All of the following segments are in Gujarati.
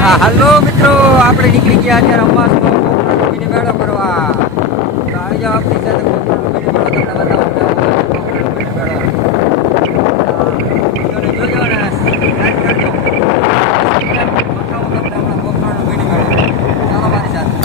હાલો મિત્રો, આપણે નીકળી ગયા અત્યારે અમાસનો મિની મેળો કરવા. તો આવી જાઓ આપણી સાથે મિની મેળો તમને બતાવું. મિની મેળો જોજો ને લાઈક કરજો. બતાવું તમને આપણા ગોખરાનો મિની મેળો. ચાલો મારી સાથે.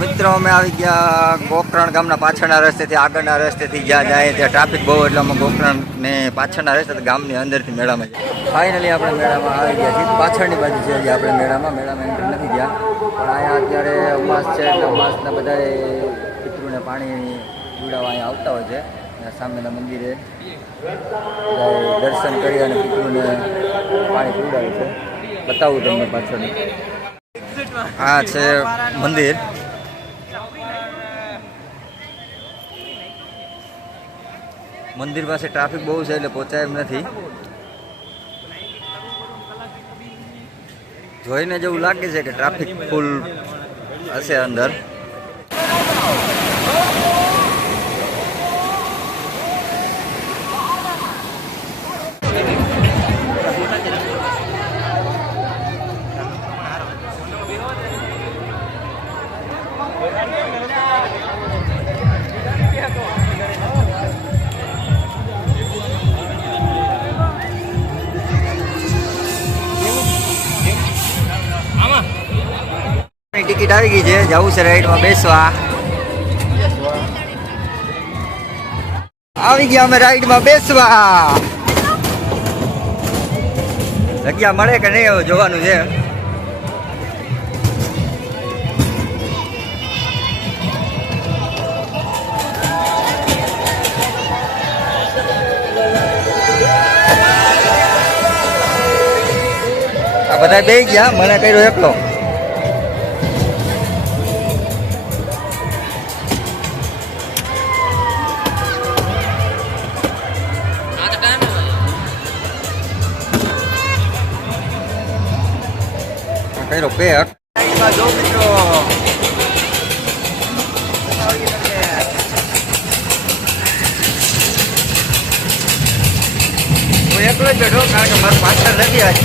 મિત્રો અમે આવી ગયા ગોકરણ ગામના પાછળના રસ્તેથી આગળના રસ્તેથી જ્યાં જાય ત્યાં ટ્રાફિક બહુ એટલે અમે ગોકરણ ને પાછળના રસ્તે ગામની અંદરથી મેળામાં ફાઇનલી આપણે મેળામાં આવી ગયા છીએ. પાછળની બાજુ છે જે આપણે મેળામાં એન્ટર નથી ગયા, પણ અહીંયા અત્યારે અમાસ છે એટલે અમાસના બધા પિતૃને પાણી પીવડાવવા અહીંયા આવતા હોય છે. સામેના મંદિરે દર્શન કરી અને પિતૃને પાણી પીવડાવે છે. બતાવું તમને પાછળ. આ છે મંદિર. મંદિર પાસે ટ્રાફિક બહુ છે એટલે પહોંચાય એમ નથી. જોઈને જેવું લાગે છે કે ટ્રાફિક ફૂલ હશે અંદર. ટિકિટ આવી ગઈ છે, જવું છે રાઈડમાં બેસવા. આવી ગયા અમે રાઈડમાં બેસવા. જગ્યા મળે કે નહીં એવું જોવાનું છે. આ બધા બેસી ગયા, મને કર્યો એકલો. કર્યો પેક. જો મિત્રો હું એકલો જ બેઠો કારણ કે મારું પાછળ નથી આજ.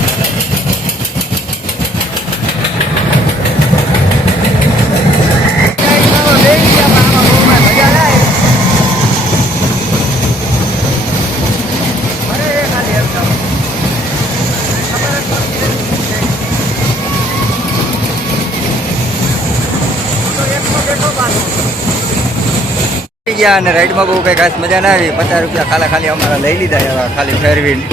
અને રાઈડમાં બહુ કઈ ખાસ મજા ના આવી. 50 રૂપિયા ખાલી અમારા લઈ લીધા ખાલી ફેરવીને.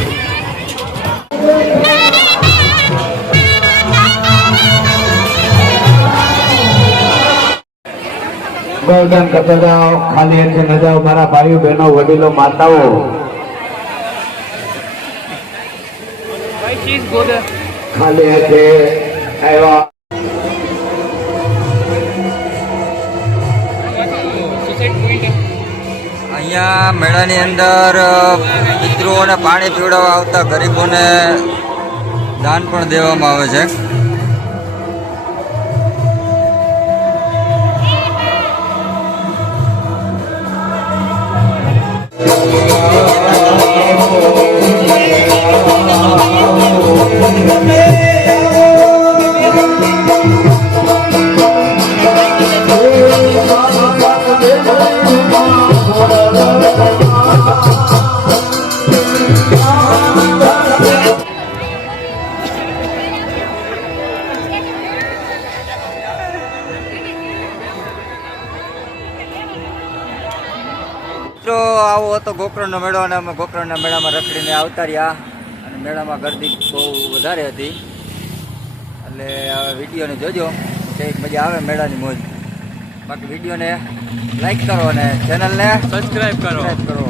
ગોલ્ડન કરતા જાઓ, ખાલી હાથે ન જાઓ મારા ભાઈઓ બહેનો વડીલો માતાઓ. ખાલી હાથે આવ્યા. અહીંયા મેળાની અંદર પિતૃઓને પાણી પીવડાવવા આવતા ગરીબોને દાન પણ દેવામાં આવે છે. આવો હતો ગોકરણનો મેળો અને અમે ગોકરણના મેળામાં રખડીને આવતા રહ્યા અને મેળામાં ગરદી બહુ વધારે હતી. એટલે હવે વિડીયોને જોજો, કંઈક મજા આવે મેળાની મોજ. બાકી વિડીયોને લાઈક કરો અને ચેનલને સબસ્ક્રાઈબ કરો.